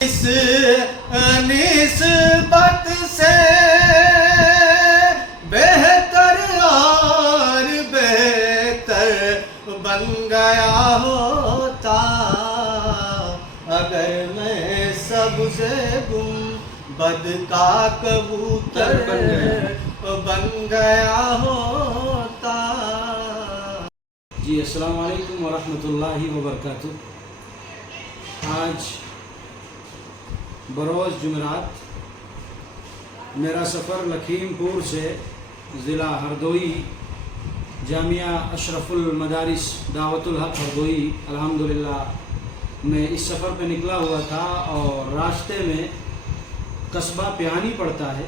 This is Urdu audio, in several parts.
اس نسبت سے بہتر اور بہتر بن گیا ہوتا اگر میں سب سے گنبد کا کبوتر بن گیا ہوتا۔ جی السلام علیکم ورحمۃ اللہ وبرکاتہ۔ آج بروز جمعرات میرا سفر لکھیم پور سے ضلع ہردوئی جامعہ اشرف المدارس دعوت الحق ہردوئی الحمدللہ میں اس سفر پہ نکلا ہوا تھا، اور راستے میں قصبہ پیانی پڑتا ہے،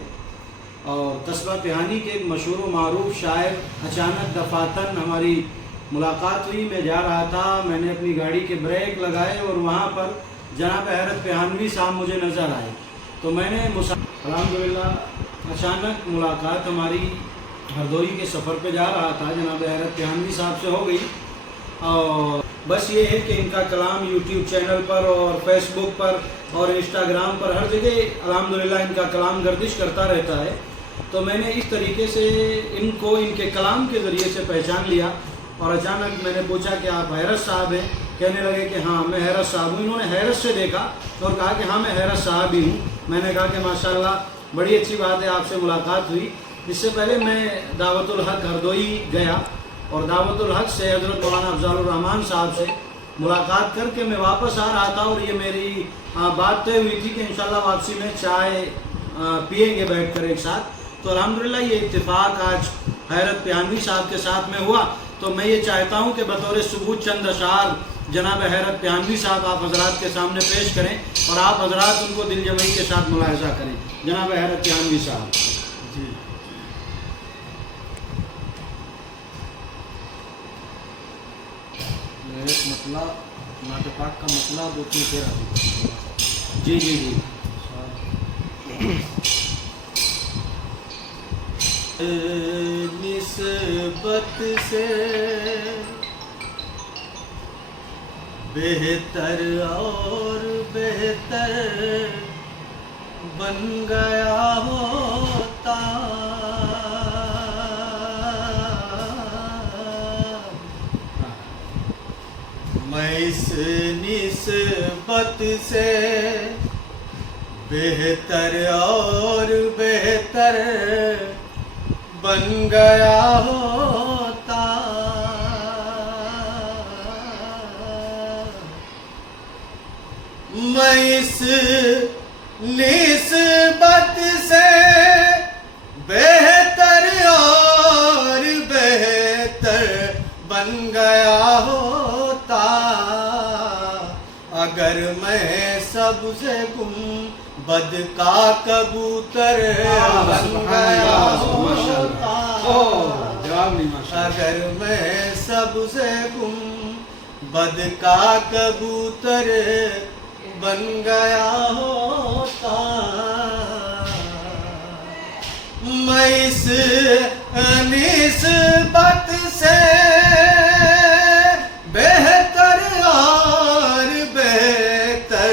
اور قصبہ پیانی کے ایک مشہور و معروف شاعر اچانک دفاتن ہماری ملاقات ہوئی۔ میں جا رہا تھا، میں نے اپنی گاڑی کے بریک لگائے اور وہاں پر جناب حیرت پیانوی صاحب مجھے نظر آئے، تو میں نے الحمدللہ اچانک ملاقات ہماری ہردوئی کے سفر پہ جا رہا تھا جناب حیرت پیانوی صاحب سے ہو گئی، اور بس یہ ہے کہ ان کا کلام یوٹیوب چینل پر اور فیس بک پر اور انسٹاگرام پر ہر جگہ الحمدللہ ان کا کلام گردش کرتا رہتا ہے، تو میں نے اس طریقے سے ان کو ان کے کلام کے ذریعے سے پہچان لیا، اور اچانک میں نے پوچھا کہ آپ حیرت صاحب ہیں؟ کہنے لگے کہ ہاں میں حیرت صاحب ہوں۔ انہوں نے حیرت سے دیکھا اور کہا کہ ہاں میں حیرت صاحب ہی ہوں۔ میں نے کہا کہ ماشاءاللہ بڑی اچھی بات ہے، آپ سے ملاقات ہوئی۔ اس سے پہلے میں دعوت الحق ہردوئی گیا، اور دعوت الحق سے حضرت مولانا افضال الرحمان صاحب سے ملاقات کر کے میں واپس آ رہا تھا، اور یہ میری بات طے ہوئی تھی کہ انشاءاللہ واپسی میں چائے پئیں گے بیٹھ کر ایک ساتھ، تو الحمدللہ یہ اتفاق آج حیرت پیانوی صاحب کے ساتھ میں ہوا۔ تو میں یہ چاہتا ہوں کہ بطور ثبوت چند اشعار جناب حیرت پیانوی صاحب آپ حضرات کے سامنے پیش کریں، اور آپ حضرات ان کو دل جمعی کے ساتھ ملاحظہ کریں۔ جناب حیرت پیانوی صاحب جی ایک مطلب نعت پاک کا مطلب وہ کیوں کہہ رہا تھا؟ جی جی جی نسبت سے بہتر اور بہتر بن گیا ہوتا میں اس نسبت سے بہتر اور بہتر بن گیا ہوتا میں اس نسبت سے بہتر اور بہتر بن گیا ہوتا اگر میں سب سے گنبد کا کبوتر بن گیا ہوتا اگر میں سب سے گنبد کا کبوتر بن گیا ہوتا میں اس نسبت سے بہتر اور بہتر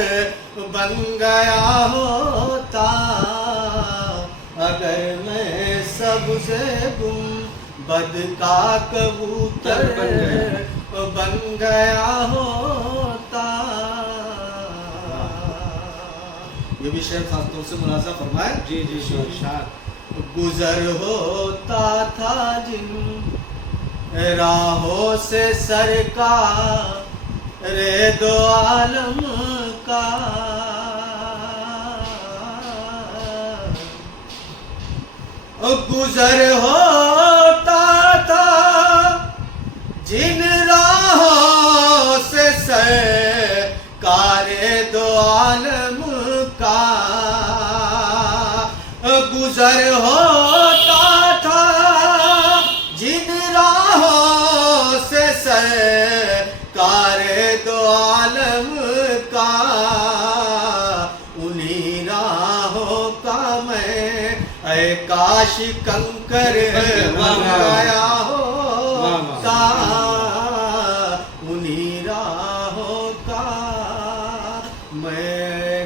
بن گیا ہوتا اگر میں سب سے گنبد کا کبوتر بن گیا ہوتا۔ یہ بھی شعر خاص طور سے ملاحظہ فرمائے۔ جی جی شاعر گزر ہوتا تھا جن راہوں سے سرکار دو عالم کا گزر ہوتا تھا جن راہوں سے سرکار دو عالم کا گزر ہوتا تھا جن راہوں سے سرکار دو عالم کا انہی راہوں کا میں اے کاش کنکر بن گیا ہوتا انہی راہوں کا میں